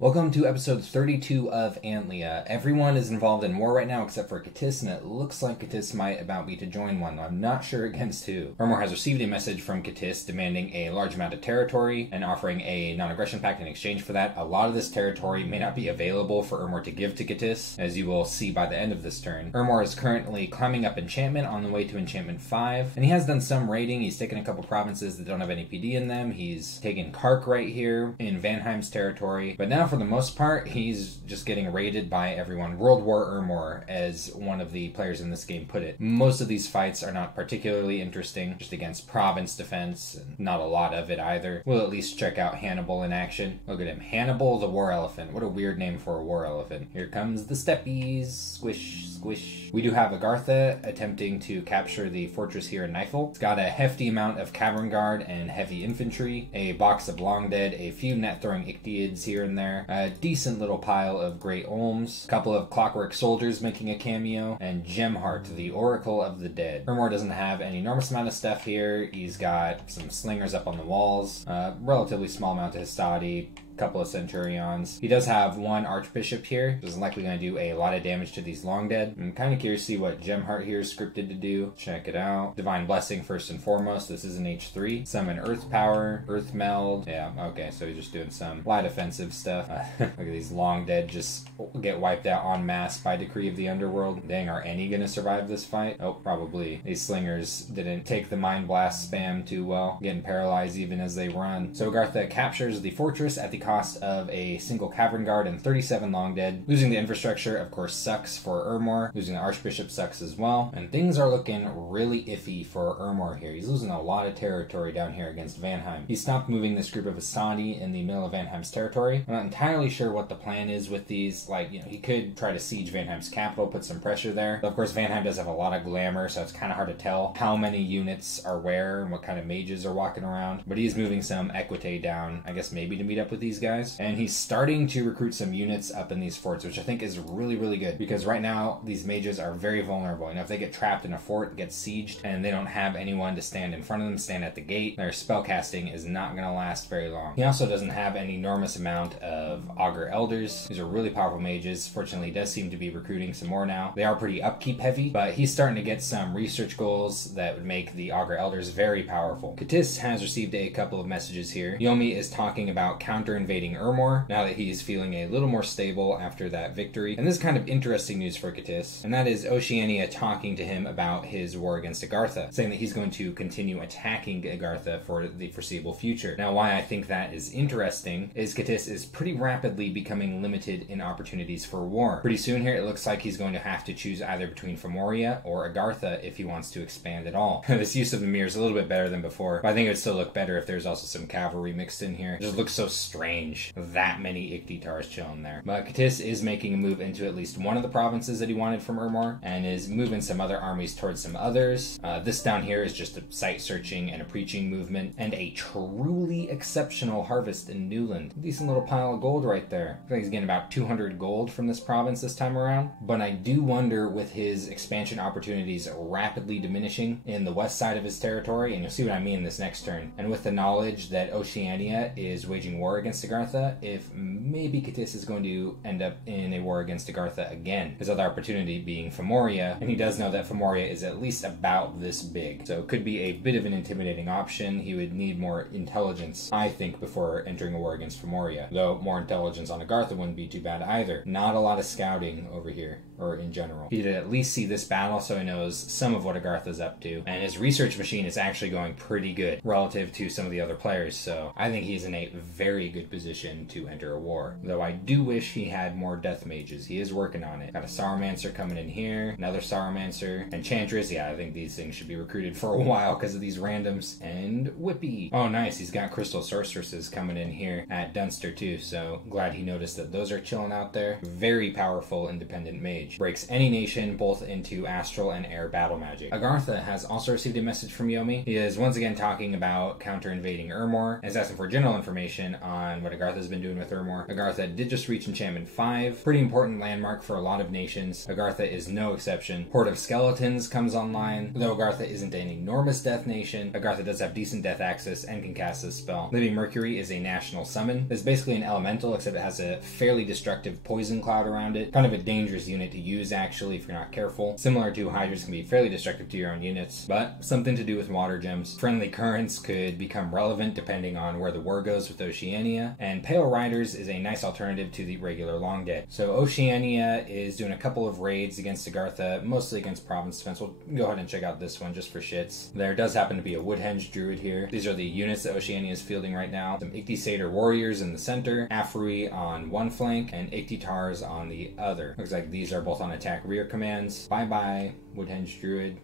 Welcome to episode 32 of Antlia. Everyone is involved in war right now except for Katis, and it looks like Katis might about me to join one. I'm not sure against who. Ermor has received a message from Katis demanding a large amount of territory and offering a non-aggression pact in exchange for that. A lot of this territory may not be available for Ermor to give to Katis, as you will see by the end of this turn. Ermor is currently climbing up enchantment on the way to enchantment 5, and he has done some raiding. He's taken a couple provinces that don't have any PD in them. He's taken Kark right here in Vanheim's territory, but now for the most part, he's just getting raided by everyone. World War Ermor, as one of the players in this game put it. Most of these fights are not particularly interesting, just against province defense, and not a lot of it either. We'll at least check out Hannibal in action. Look at him. Hannibal the War Elephant. What a weird name for a war elephant. Here comes the steppies. Squish, squish. We do have Agartha attempting to capture the fortress here in Nifel. It's got a hefty amount of cavern guard and heavy infantry, a box of long dead, a few net-throwing Ictiids here and there, a decent little pile of Great Olms, a couple of Clockwork Soldiers making a cameo, and Gemheart, the Oracle of the Dead. Ermor doesn't have an enormous amount of stuff here. He's got some slingers up on the walls, relatively small amount of Hastati, couple of Centurions. He does have one Archbishop here, which is likely going to do a lot of damage to these long dead. I'm kind of curious to see what Gemheart here is scripted to do. Check it out. Divine Blessing first and foremost. This is an H3. Summon Earth Power, Earth Meld. Yeah, okay, so he's just doing some light offensive stuff. Look at these long dead just get wiped out en masse by decree of the underworld. Dang, are any going to survive this fight? Oh, probably. These slingers didn't take the Mind Blast spam too well, getting paralyzed even as they run. So Agartha captures the fortress at the cost of a single cavern guard and 37 long dead. Losing the infrastructure, of course, sucks for Ermor. Losing the Archbishop sucks as well. And things are looking really iffy for Ermor here. He's losing a lot of territory down here against Vanheim. He stopped moving this group of Asadi in the middle of Vanheim's territory. I'm not entirely sure what the plan is with these. Like, he could try to siege Vanheim's capital, put some pressure there. But of course, Vanheim does have a lot of glamour, so it's kind of hard to tell how many units are where and what kind of mages are walking around. But he's moving some Equite down, I guess maybe to meet up with these guys. And he's starting to recruit some units up in these forts, which I think is really, really good, because right now these mages are very vulnerable. If they get trapped in a fort, get sieged, and they don't have anyone to stand in front of them, stand at the gate, their spellcasting is not going to last very long. He also doesn't have an enormous amount of Augur Elders. These are really powerful mages. Fortunately, he does seem to be recruiting some more now. They are pretty upkeep heavy, but he's starting to get some research goals that would make the Augur Elders very powerful. Katis has received a couple of messages here. Yomi is talking about counter-invading Ermor, now that he's feeling a little more stable after that victory. And this is kind of interesting news for Katis, and that is Oceania talking to him about his war against Agartha, saying that he's going to continue attacking Agartha for the foreseeable future. Now, why I think that is interesting is Katis is pretty rapidly becoming limited in opportunities for war. Pretty soon here, it looks like he's going to have to choose either between Femoria or Agartha if he wants to expand at all. This use of the mirror is a little bit better than before, but I think it would still look better if there's also some cavalry mixed in here. It just looks so strange, that many Ictitars chilling there. But Katis is making a move into at least one of the provinces that he wanted from Ermor, and is moving some other armies towards some others. This down here is just a site searching and a preaching movement, and a truly exceptional harvest in Newland. Decent little pile of gold right there. I think he's getting about 200 gold from this province this time around, but I do wonder, with his expansion opportunities rapidly diminishing in the west side of his territory, and you'll see what I mean this next turn, and with the knowledge that Oceania is waging war against Agartha, if maybe Katis is going to end up in a war against Agartha again. His other opportunity being Femoria, and he does know that Femoria is at least about this big, so it could be a bit of an intimidating option. He would need more intelligence, I think, before entering a war against Femoria, though more intelligence on Agartha wouldn't be too bad either. Not a lot of scouting over here, or in general. He'd at least see this battle so he knows some of what Agartha's up to, and his research machine is actually going pretty good relative to some of the other players, so I think he's in a very good position to enter a war. Though I do wish he had more death mages. He is working on it. Got a Sauromancer coming in here, another Sauromancer, Enchantress. Yeah, I think these things should be recruited for a while because of these randoms. And Whippy. Oh, nice. He's got Crystal Sorceresses coming in here at Dunster too, so glad he noticed that those are chilling out there. Very powerful independent mage. Breaks any nation both into astral and air battle magic. Agartha has also received a message from Yomi. He is once again talking about counter-invading Ermor, and is asking for general information on on what Agartha's been doing with Urmor. Agartha did just reach enchantment 5. Pretty important landmark for a lot of nations. Agartha is no exception. Horde of Skeletons comes online. Though Agartha isn't an enormous death nation, Agartha does have decent death access and can cast this spell. Living Mercury is a national summon. It's basically an elemental, except it has a fairly destructive poison cloud around it. Kind of a dangerous unit to use, actually, if you're not careful. Similar to Hydras, can be fairly destructive to your own units, but something to do with water gems. Friendly Currents could become relevant depending on where the war goes with Oceania, and Pale Riders is a nice alternative to the regular Long Dead. So Oceania is doing a couple of raids against Agartha, mostly against Province Defense. We'll go ahead and check out this one just for shits. There does happen to be a Woodhenge Druid here. These are the units that Oceania is fielding right now. Some Ichthyosaur Warriors in the center, Afri on one flank, and Ichthytars on the other. Looks like these are both on attack rear commands. Bye-bye, Woodhenge Druid.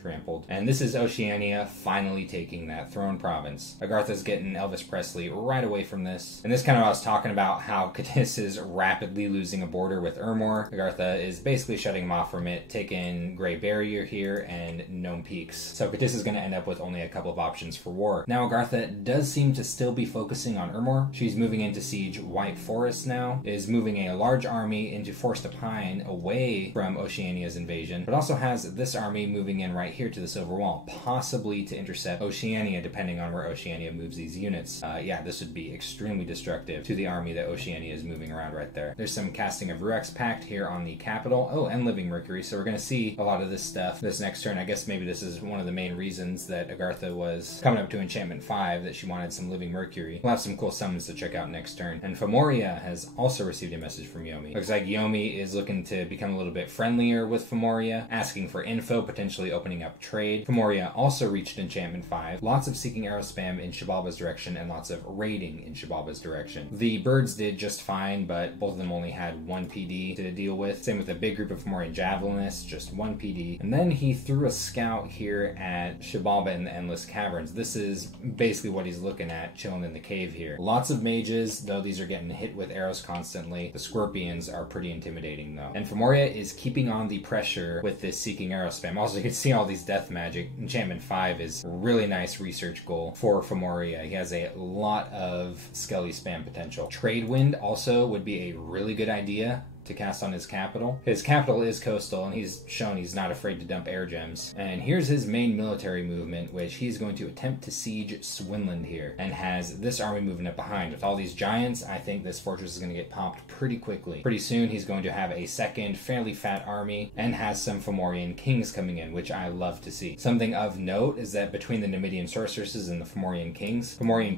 Trampled. And this is Oceania finally taking that throne province. Agartha's getting Elvis Presley right away from this. And this kind of I was talking about how Cadiz is rapidly losing a border with Urmor. Agartha is basically shutting him off from it, taking Grey Barrier here and Gnome Peaks. So Cadiz is going to end up with only a couple of options for war. Now Agartha does seem to still be focusing on Urmor. She's moving into siege White Forest now, is moving a large army into Forest of Pine away from Oceania's invasion, but also has this army moving in right here to the Silver Wall, possibly to intercept Oceania, depending on where Oceania moves these units. Yeah, this would be extremely destructive to the army that Oceania is moving around right there. There's some casting of Ruex Pact here on the capital. Oh, and Living Mercury, so we're going to see a lot of this stuff this next turn. I guess maybe this is one of the main reasons that Agartha was coming up to enchantment 5, that she wanted some Living Mercury. We'll have some cool summons to check out next turn. And Femoria has also received a message from Yomi. Looks like Yomi is looking to become a little bit friendlier with Femoria, asking for info, potentially opening up trade. Femoria also reached enchantment 5. Lots of Seeking Arrow spam in Shibalba's direction and lots of raiding in Shibalba's direction. The birds did just fine, but both of them only had 1 PD to deal with. Same with a big group of Fomorian Javelinists, just 1 PD. And then he threw a scout here at Shibalba in the Endless Caverns. This is basically what he's looking at, chilling in the cave here. Lots of mages, though these are getting hit with arrows constantly. The Scorpions are pretty intimidating though. And Femoria is keeping on the pressure with this Seeking Arrow spam. Also, you can see all these death magic. Enchantment 5 is a really nice research goal for Femoria. He has a lot of Skelly spam potential. Trade Wind also would be a really good idea to cast on his capital. His capital is coastal, and he's shown he's not afraid to dump air gems. And here's his main military movement, which he's going to attempt to siege Swinland here, and has this army moving up behind. With all these giants, I think this fortress is going to get popped pretty quickly. Pretty soon, he's going to have a second fairly fat army, and has some Fomorian kings coming in, which I love to see. Something of note is that between the Numidian sorceresses and the Fomorian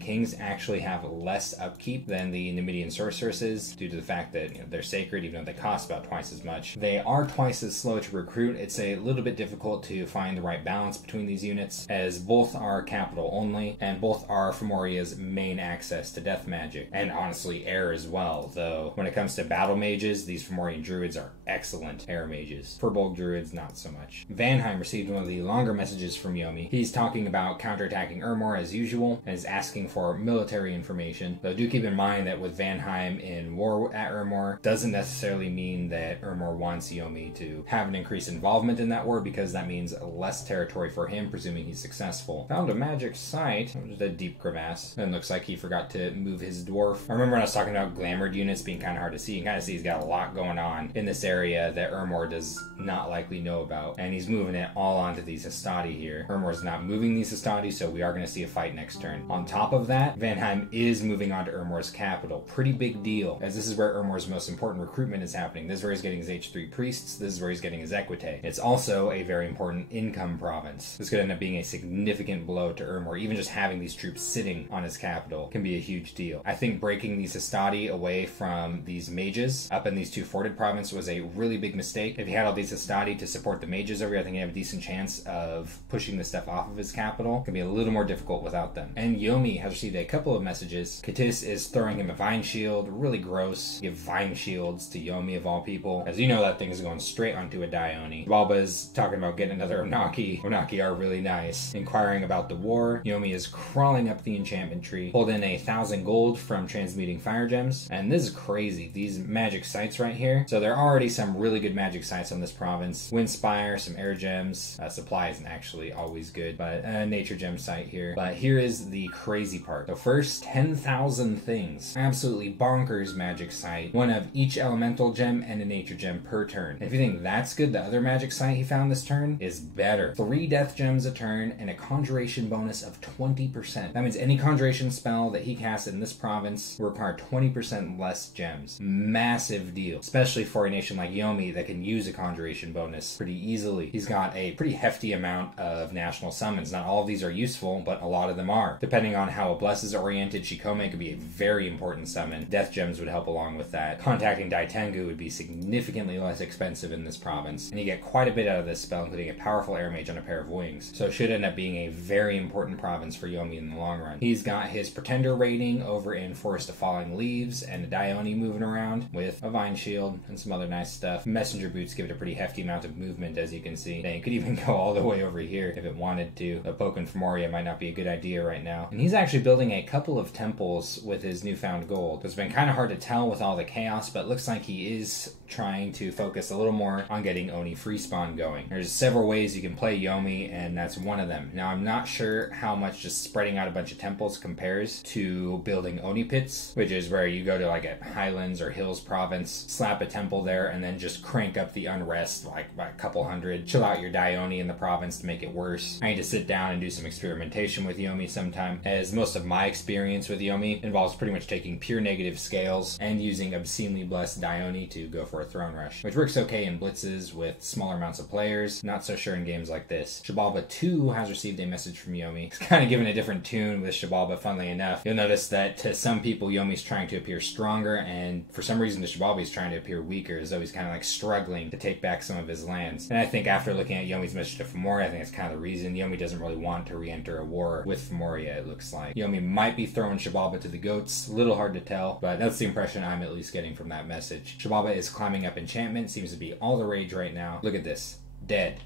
kings actually have less upkeep than the Numidian sorceresses, due to the fact that they're sacred, even though they cost about twice as much. They are twice as slow to recruit. It's a little bit difficult to find the right balance between these units, as both are capital only, and both are Fomoria's main access to death magic, and honestly air as well, though when it comes to battle mages, these Fomorian druids are excellent air mages. Furbolg druids, not so much. Vanheim received one of the longer messages from Yomi. He's talking about counterattacking Urmor as usual, and is asking for military information, though do keep in mind that with Vanheim in war at Urmor, doesn't necessarily mean that Urmor wants Yomi to have an increased involvement in that war, because that means less territory for him, presuming he's successful. Found a magic site, just a deep crevasse, and looks like he forgot to move his dwarf. I remember when I was talking about glamored units being kind of hard to see. You can kind of see he's got a lot going on in this area that Urmor does not likely know about, and he's moving it all onto these Hastati here. Urmor's not moving these Hastati, so we are going to see a fight next turn. On top of that, Vanheim is moving on to Urmor's capital. Pretty big deal, as this is where Urmor's most important recruitment is happening. This is where he's getting his H3 priests. This is where he's getting his Equite. It's also a very important income province. This could end up being a significant blow to Urmor. Even just having these troops sitting on his capital can be a huge deal. I think breaking these Hastati away from these mages up in these two forted provinces was a really big mistake. If he had all these Hastati to support the mages over here, I think he have a decent chance of pushing the stuff off of his capital. It can be a little more difficult without them. And Yomi has received a couple of messages. Cadiz is throwing him a Vine Shield. Really gross. Give Vine Shields to to Yomi of all people. As you know, that thing is going straight onto a Dione. Shibalba is talking about getting another Onaki. Onaki are really nice. Inquiring about the war, Yomi is crawling up the enchantment tree. Pulled in 1,000 gold from transmuting fire gems. And this is crazy. These magic sites right here. So there are already some really good magic sites on this province. Windspire, some air gems. Supply isn't actually always good, but a nature gem site here. But here is the crazy part. So first, 10,000 things. Absolutely bonkers magic site. One of each elemental gem and a nature gem per turn. And if you think that's good, the other magic site he found this turn is better. 3 death gems a turn and a conjuration bonus of 20%. That means any conjuration spell that he casts in this province will require 20% less gems. Massive deal. Especially for a nation like Yomi that can use a conjuration bonus pretty easily. He's got a pretty hefty amount of national summons. Not all of these are useful, but a lot of them are. Depending on how a Bless is oriented, Shikome could be a very important summon. Death gems would help along with that. Contacting Daitengu would be significantly less expensive in this province. And you get quite a bit out of this spell, including a powerful air mage on a pair of wings. So it should end up being a very important province for Yomi in the long run. He's got his Pretender raiding over in Forest of Falling Leaves and a Dione moving around with a Vine Shield and some other nice stuff. Messenger Boots give it a pretty hefty amount of movement, as you can see. And you could even go all the way over here if it wanted to. A poke in Femoria might not be a good idea right now. And he's actually building a couple of temples with his newfound gold. It's been kind of hard to tell with all the chaos, but it looks like he is trying to focus a little more on getting Oni free spawn going. There's several ways you can play Yomi, and that's one of them. Now, I'm not sure how much just spreading out a bunch of temples compares to building Oni pits, which is where you go to like a Highlands or Hills province, slap a temple there, and then just crank up the unrest like by a couple hundred, chill out your Dione in the province to make it worse. I need to sit down and do some experimentation with Yomi sometime, as most of my experience with Yomi involves pretty much taking pure negative scales and using obscenely blessed Dione to go for a throne rush, which works okay in blitzes with smaller amounts of players, not so sure in games like this. Shibalba 2 has received a message from Yomi. It's kind of given a different tune with Shibalba, funnily enough. You'll notice that to some people, Yomi's trying to appear stronger, and for some reason, to Shibalba, he's trying to appear weaker, as though he's kind of like struggling to take back some of his lands. And I think after looking at Yomi's message to Femoria, I think that's kind of the reason. Yomi doesn't really want to re-enter a war with Femoria, it looks like. Yomi might be throwing Shibalba to the goats. A little hard to tell, but that's the impression I'm at least getting from that message. Shibalba is climbing up enchantment, seems to be all the rage right now. Look at this. Dead.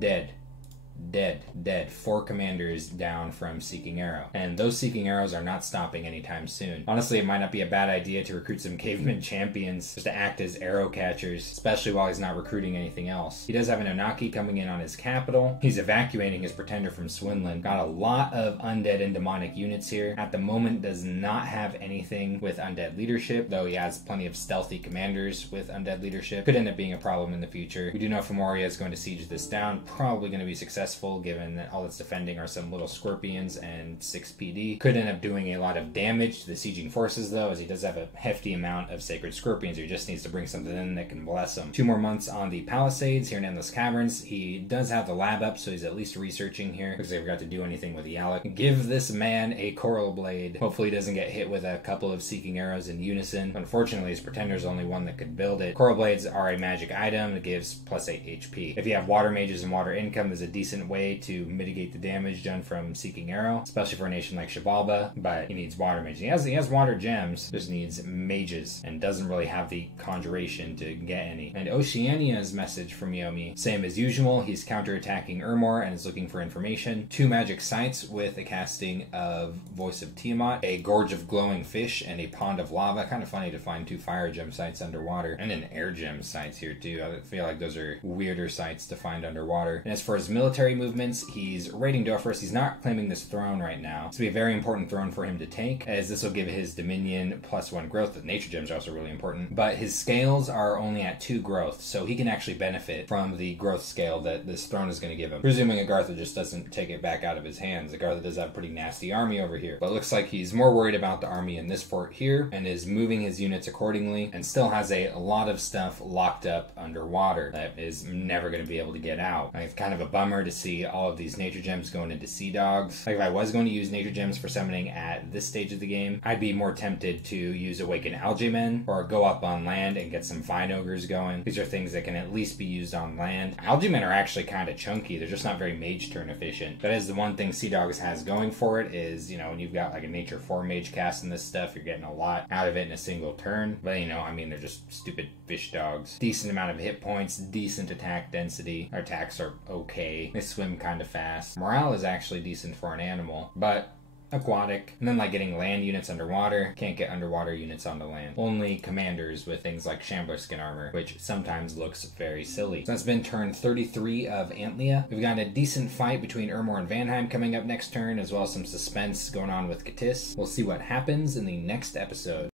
Dead. Dead. 4 commanders down from Seeking Arrow. And those Seeking Arrows are not stopping anytime soon. Honestly, it might not be a bad idea to recruit some caveman champions just to act as arrow catchers, especially while he's not recruiting anything else. He does have an Onaki coming in on his capital. He's evacuating his Pretender from Swinland. Got a lot of undead and demonic units here. At the moment, does not have anything with undead leadership, though he has plenty of stealthy commanders with undead leadership. Could end up being a problem in the future. We do know Femoria is going to siege this down. Probably going to be successful, given that all it's defending are some little scorpions and 6 PD. Could end up doing a lot of damage to the sieging forces, though, as he does have a hefty amount of sacred scorpions. He just needs to bring something in that can bless him. 2 more months on the Palisades here in Endless Caverns. He does have the lab up, so he's at least researching here, because they forgot to do anything with Yalak. Give this man a Coral Blade. Hopefully he doesn't get hit with a couple of Seeking Arrows in unison. Unfortunately, his Pretender's only one that could build it. Coral Blades are a magic item that gives plus 8 HP. If you have water mages and water income, there's a decent way to mitigate the damage done from Seeking Arrow, especially for a nation like Shibalba, but he needs water mages. He has water gems, just needs mages, and doesn't really have the conjuration to get any. And Oceania's message from Yomi, same as usual, he's counterattacking Urmor and is looking for information. 2 magic sites with a casting of Voice of Tiamat, a Gorge of Glowing Fish, and a Pond of Lava. Kind of funny to find 2 fire gem sites underwater, and an air gem sites here too. I feel like those are weirder sites to find underwater. And as for his military movements, he's raiding Dofus. He's not claiming this throne right now. This will be a very important throne for him to take, as this will give his Dominion +1 growth. The nature gems are also really important, but his scales are only at 2 growth, so he can actually benefit from the growth scale that this throne is going to give him. Presuming Agartha just doesn't take it back out of his hands. Agartha does have a pretty nasty army over here, but it looks like he's more worried about the army in this fort here, and is moving his units accordingly, and still has a lot of stuff locked up underwater that is never going to be able to get out. It's kind of a bummer to see all of these nature gems going into sea dogs. Like if I was going to use nature gems for summoning at this stage of the game, I'd be more tempted to use Awaken Algae Men or go up on land and get some Vine Ogres going. These are things that can at least be used on land. Algae Men are actually kind of chunky. They're just not very mage turn efficient. That is the one thing Sea Dogs has going for it is, you know, when you've got like a nature 4 mage casting this stuff, you're getting a lot out of it in a single turn. But, you know, I mean, they're just stupid fish dogs. Decent amount of hit points, decent attack density. Our attacks are okay. They swim kind of fast. Morale is actually decent for an animal, but aquatic. And then like getting land units underwater. Can't get underwater units onto land. Only commanders with things like Shambler Skin Armor, which sometimes looks very silly. So that's been turn 33 of Antlia. We've got a decent fight between Ermor and Vanheim coming up next turn, as well as some suspense going on with Katis. We'll see what happens in the next episode.